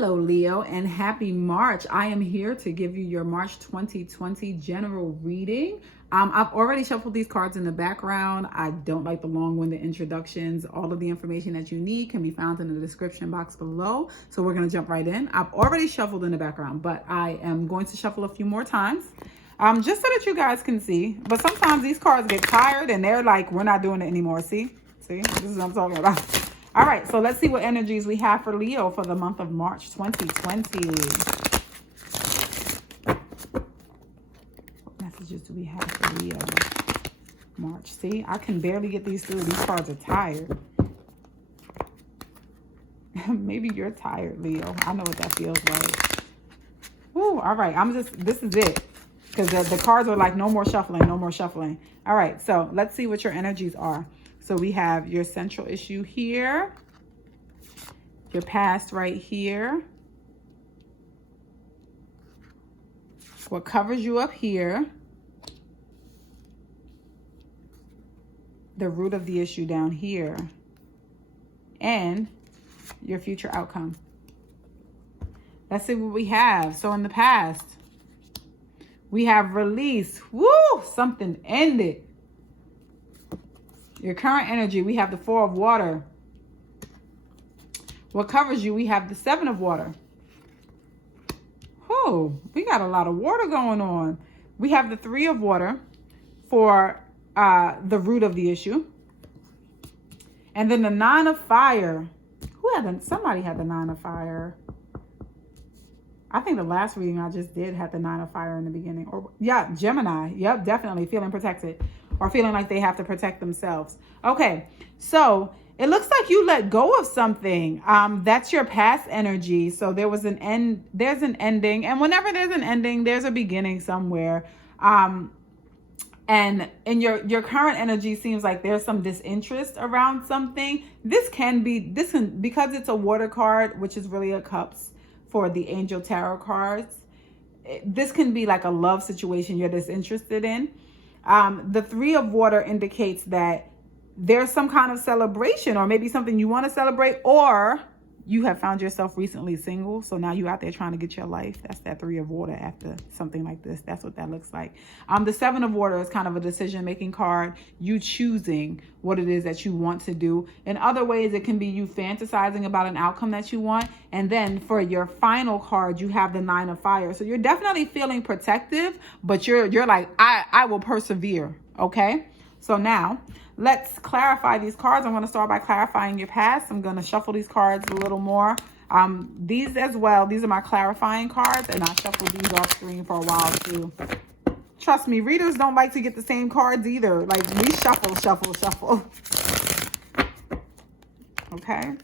Hello, Leo, and happy March. I am here to give you your March 2020 general reading. I've already shuffled these cards in the background. I don't like the long-winded introductions. All of the information that you need can be found in the description box below. So we're going to jump right in. I've already shuffled in the background, but I am going to shuffle a few more times. Just so that you guys can see. But sometimes these cards get tired and they're like, we're not doing it anymore. See, this is what I'm talking about. All right, so let's see what energies we have for Leo for the month of March 2020. What messages do we have for Leo? March. See, I can barely get these through. These cards are tired. Maybe you're tired, Leo. I know what that feels like. Ooh, all right. This is it. Because the cards are like, no more shuffling, no more shuffling. All right, so let's see what your energies are. So we have your central issue here, your past right here, what covers you up here, the root of the issue down here, and your future outcome. Let's see what we have. So in the past, we have release. Woo! Something ended. Your current energy, we have the Four of Water. What covers you, we have the Seven of Water. Oh, we got a lot of water going on. We have the Three of Water for the root of the issue. And then the Nine of Fire. Somebody had the Nine of Fire. I think the last reading I just did had the Nine of Fire in the beginning. Or yeah, Gemini. Yep, definitely feeling protected. Or feeling like they have to protect themselves. Okay, so it looks like you let go of something. That's your past energy. So there's an ending. And whenever there's an ending, there's a beginning somewhere. And in your current energy seems like there's some disinterest around something. This can because it's a water card, which is really a cups for the angel tarot cards. This can be like a love situation you're disinterested in. The Three of Water indicates that there's some kind of celebration, or maybe something you want to celebrate, or you have found yourself recently single. So now you're out there trying to get your life. That's that Three of Water after something like this. That's what that looks like. The Seven of Water is kind of a decision-making card. You choosing what it is that you want to do. In other ways, it can be you fantasizing about an outcome that you want. And then for your final card, you have the Nine of Fire. So you're definitely feeling protective, but you're like, I will persevere. Okay. So now let's clarify these cards. I'm going to start by clarifying your past. I'm going to shuffle these cards a little more. These as well. These are my clarifying cards, and I shuffled these off screen for a while too. Trust me, readers don't like to get the same cards either. Like we shuffle. Okay.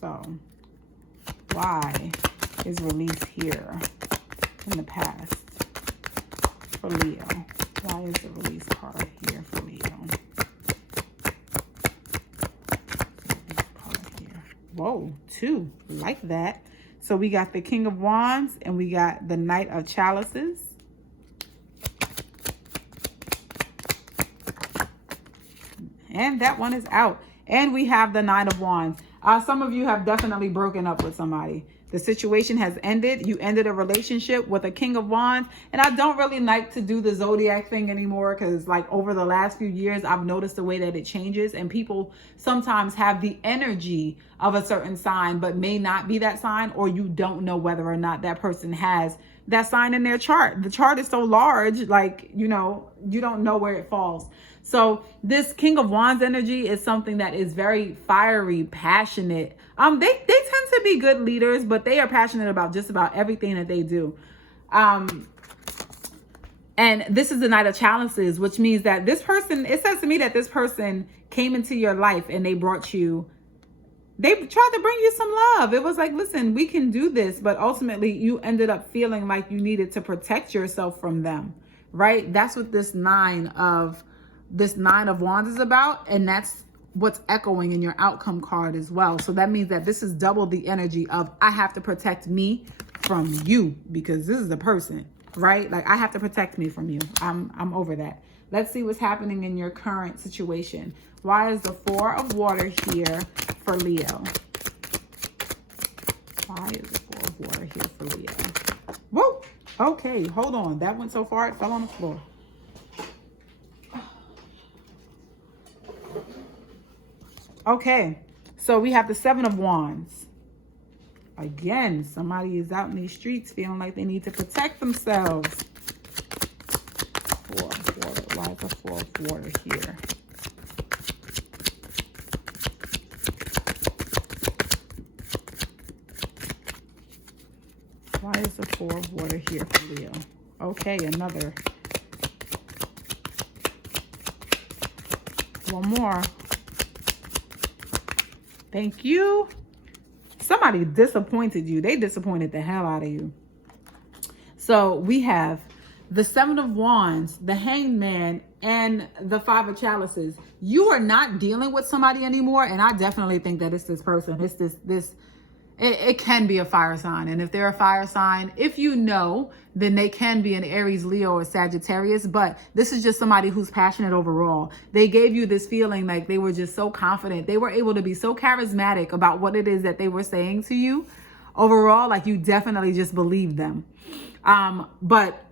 So why is release here in the past for Leo? Why is the release card here for Leo? Release card here. Whoa, two. Like that. So we got the King of Wands and we got the Knight of Chalices. And that one is out. And we have the Nine of Wands. Some of you have definitely broken up with somebody. The situation has ended. You ended a relationship with a King of Wands. And I don't really like to do the zodiac thing anymore because like over the last few years, I've noticed the way that it changes. And people sometimes have the energy of a certain sign, but may not be that sign, or you don't know whether or not that person has that sign in their chart. The chart is so large, like, you don't know where it falls. So this King of Wands energy is something that is very fiery, passionate. They tend to be good leaders, but they are passionate about just about everything that they do. And this is the Knight of Chalices, which means that this person, it says to me that this person came into your life and they tried to bring you some love. It was like, listen, we can do this. But ultimately, you ended up feeling like you needed to protect yourself from them, right? That's what this Nine of Wands is about. And that's what's echoing in your outcome card as well. So that means that this is double the energy of I have to protect me from you because this is the person. right? Like I have to protect me from you. I'm over that. Let's see what's happening in your current situation. Why is the 4 of water here for Leo? Why is the 4 of water here for Leo? Whoa. Okay, hold on. That went so far it fell on the floor. Okay, so we have the 7 of Wands. Again, somebody is out in these streets feeling like they need to protect themselves. 4 of water. Why is the 4 of water here? Why is the 4 of water here for Leo? Okay, another. One more. Thank you. Somebody disappointed you. They disappointed the hell out of you. So we have the 7 of Wands, the Hanged Man, and the 5 of Chalices. You are not dealing with somebody anymore, and I definitely think that it's this person. It's this. It can be a fire sign, and if they're a fire sign, if you know, then they can be an Aries, Leo, or Sagittarius. But this is just somebody who's passionate overall. They gave you this feeling like they were just so confident. They were able to be so charismatic about what it is that they were saying to you. Overall, like you definitely just believed them. But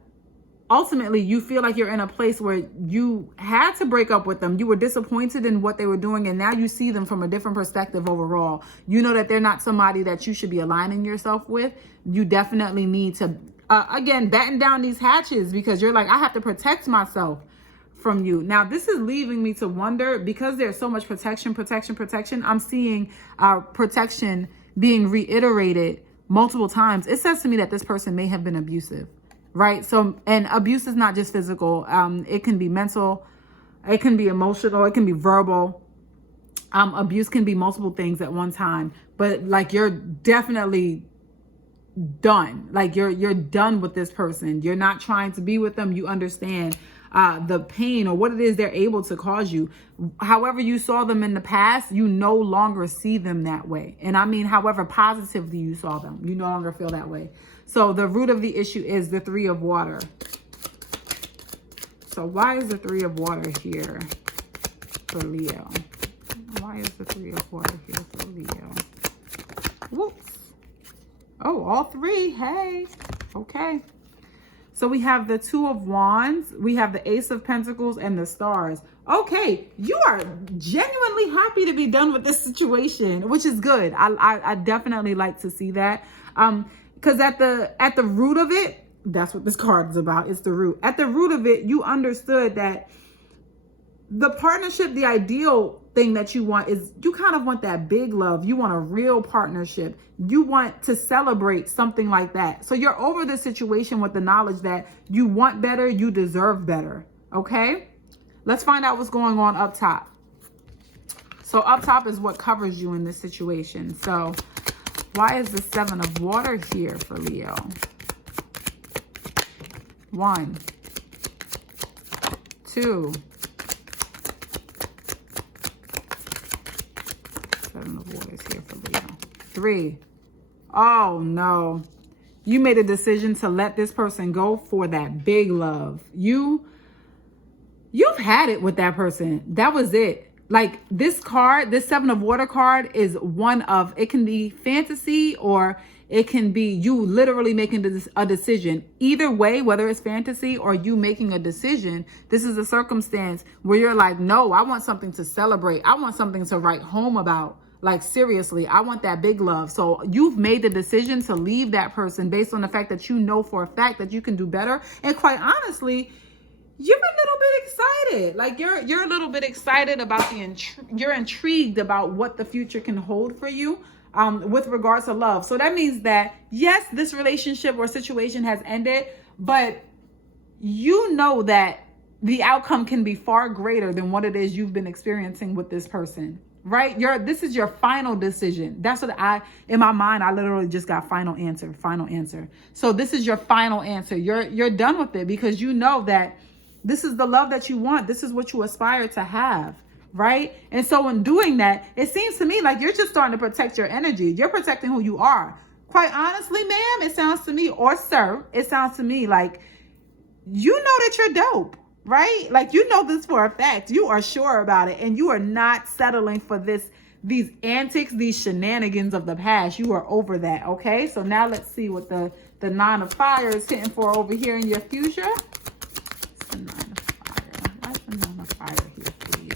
ultimately, you feel like you're in a place where you had to break up with them. You were disappointed in what they were doing, and now you see them from a different perspective overall. You know that they're not somebody that you should be aligning yourself with. You definitely need to, again, batten down these hatches because you're like, I have to protect myself from you. Now, this is leaving me to wonder, because there's so much protection. I'm seeing protection being reiterated multiple times. It says to me that this person may have been abusive. Right. So, and abuse is not just physical. It can be mental. It can be emotional. It can be verbal. Abuse can be multiple things at one time. But like you're definitely done. Like you're done with this person. You're not trying to be with them. You understand the pain or what it is they're able to cause you. However you saw them in the past, you no longer see them that way. And I mean, however positively you saw them, you no longer feel that way. So the root of the issue is the 3 of water. So why is the 3 of water here for Leo? Why is the 3 of water here for Leo? Whoops. Oh, all 3. Hey. Okay. So we have the 2 of Wands. We have the Ace of Pentacles and the Stars. Okay. You are genuinely happy to be done with this situation, which is good. I definitely like to see that. Because at the root of it, that's what this card is about. It's the root. At the root of it, you understood that the partnership, the ideal thing that you want is you kind of want that big love. You want a real partnership. You want to celebrate something like that. So you're over the situation with the knowledge that you want better, you deserve better. Okay? Let's find out what's going on up top. So up top is what covers you in this situation. So why is the 7 of water here for Leo? 1, 2, 7 of water is here for Leo. 3. Oh no. You made a decision to let this person go for that big love. You've had it with that person. That was it. Like this card, this 7 of water card is one of, it can be fantasy or it can be you literally making a decision. Either way, whether it's fantasy or you making a decision, this is a circumstance where you're like, no, I want something to celebrate. I want something to write home about. Like seriously, I want that big love. So you've made the decision to leave that person based on the fact that you know for a fact that you can do better. And quite honestly, you're a little bit excited. Like you're a little bit excited about you're intrigued about what the future can hold for you with regards to love. So that means that yes, this relationship or situation has ended, but you know that the outcome can be far greater than what it is you've been experiencing with this person. Right? This is your final decision. That's what in my mind, I literally just got final answer. So this is your final answer. You're done with it because you know that this is the love that you want. This is what you aspire to have, right? And so in doing that, it seems to me like you're just starting to protect your energy. You're protecting who you are. Quite honestly, ma'am, it sounds to me, or sir, it sounds to me like you know that you're dope, right? Like, you know this for a fact. You are sure about it, and you are not settling for these antics, these shenanigans of the past. You are over that, okay? So now let's see what the Nine of Fire is hitting for over here in your future. What's the Nine of Fire? What's the Nine of Fire here for you?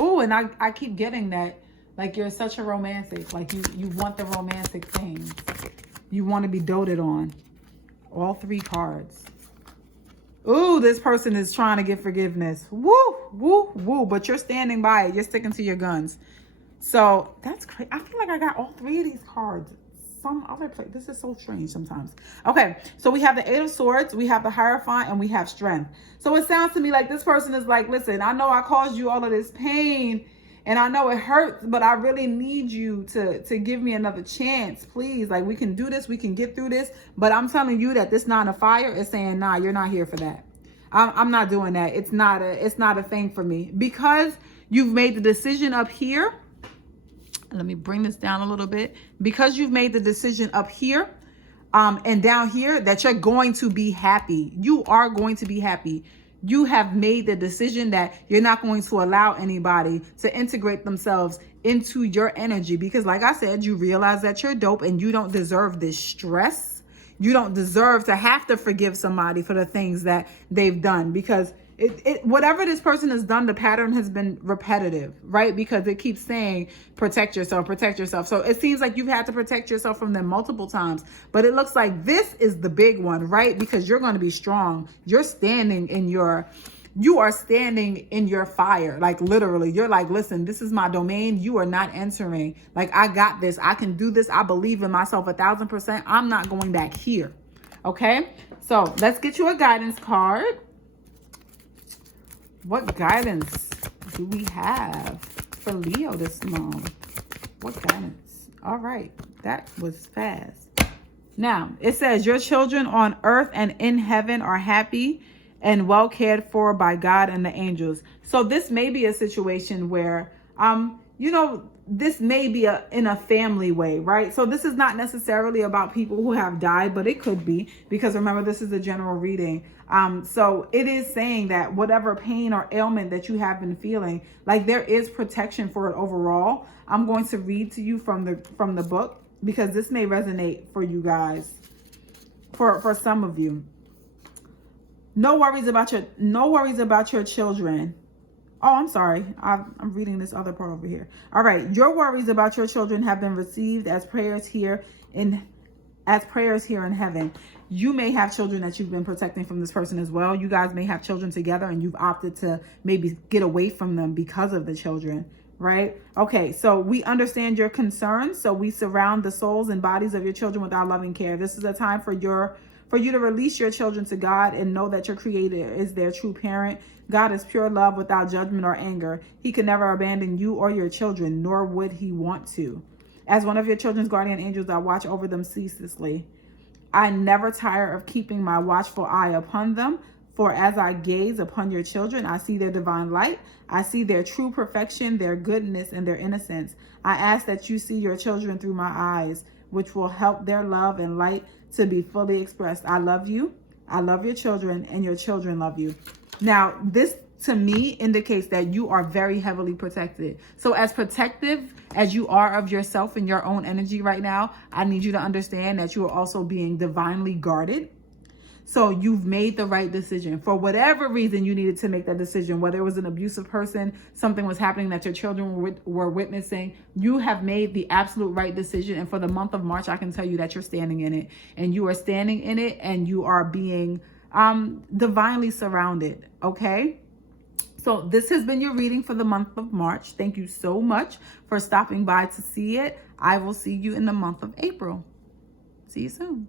Oh, and I keep getting that, like, you're such a romantic. Like, you want the romantic things. You want to be doted on. All 3 cards. Ooh, this person is trying to get forgiveness. Woo, woo, woo. But you're standing by it. You're sticking to your guns. So that's crazy. I feel like I got all 3 of these cards. Some other place. This is so strange sometimes. Okay, so we have the 8 of Swords, we have the Hierophant, and we have Strength. So it sounds to me like this person is like, listen, I know I caused you all of this pain, and I know it hurts, but I really need you to give me another chance, please. Like, we can do this, we can get through this. But I'm telling you that this Nine of Fire is saying, nah, you're not here for that. I'm not doing that. It's not a thing for me. Because you've made the decision up here. Let me bring this down a little bit. Because you've made the decision up here and down here that you're going to be happy. You are going to be happy. You have made the decision that you're not going to allow anybody to integrate themselves into your energy. Because like I said, you realize that you're dope and you don't deserve this stress. You don't deserve to have to forgive somebody for the things that they've done. Because whatever this person has done, the pattern has been repetitive, right? Because it keeps saying, protect yourself, protect yourself. So it seems like you've had to protect yourself from them multiple times, but it looks like this is the big one, right? Because you're going to be strong. You are standing in your fire. Like, literally, you're like, listen, this is my domain. You are not entering. Like, I got this. I can do this. I believe in myself 1000%. I'm not going back here. Okay. So let's get you a guidance card. What guidance do we have for Leo this month? What guidance? All right. That was fast. Now, it says your children on earth and in heaven are happy and well cared for by God and the angels. So this may be a situation where, this may be in a family way, right? So this is not necessarily about people who have died, but it could be, because remember, this is a general reading. So it is saying that whatever pain or ailment that you have been feeling, like, there is protection for it overall. I'm going to read to you from the book, because this may resonate for you guys, for some of you. No worries about your children. Oh, I'm sorry. I'm reading this other part over here. All right. Your worries about your children have been received as prayers here in heaven. You may have children that you've been protecting from this person as well. You guys may have children together and you've opted to maybe get away from them because of the children, right? Okay. So we understand your concerns. So we surround the souls and bodies of your children with our loving care. This is a time for you to release your children to God and know that your Creator is their true parent. God is pure love without judgment or anger. He could never abandon you or your children, nor would he want to. As one of your children's guardian angels, I watch over them ceaselessly. I never tire of keeping my watchful eye upon them. For as I gaze upon your children, I see their divine light. I see their true perfection, their goodness, and their innocence. I ask that you see your children through my eyes, which will help their love and light to be fully expressed. I love you. I love your children, and your children love you. Now, this to me indicates that you are very heavily protected. So as protective as you are of yourself and your own energy right now, I need you to understand that you are also being divinely guarded. So you've made the right decision. For whatever reason you needed to make that decision, whether it was an abusive person, something was happening that your children were witnessing, you have made the absolute right decision. And for the month of March, I can tell you that you're standing in it. And you are standing in it, and you are being divinely surrounded, okay? So this has been your reading for the month of March. Thank you so much for stopping by to see it. I will see you in the month of April. See you soon.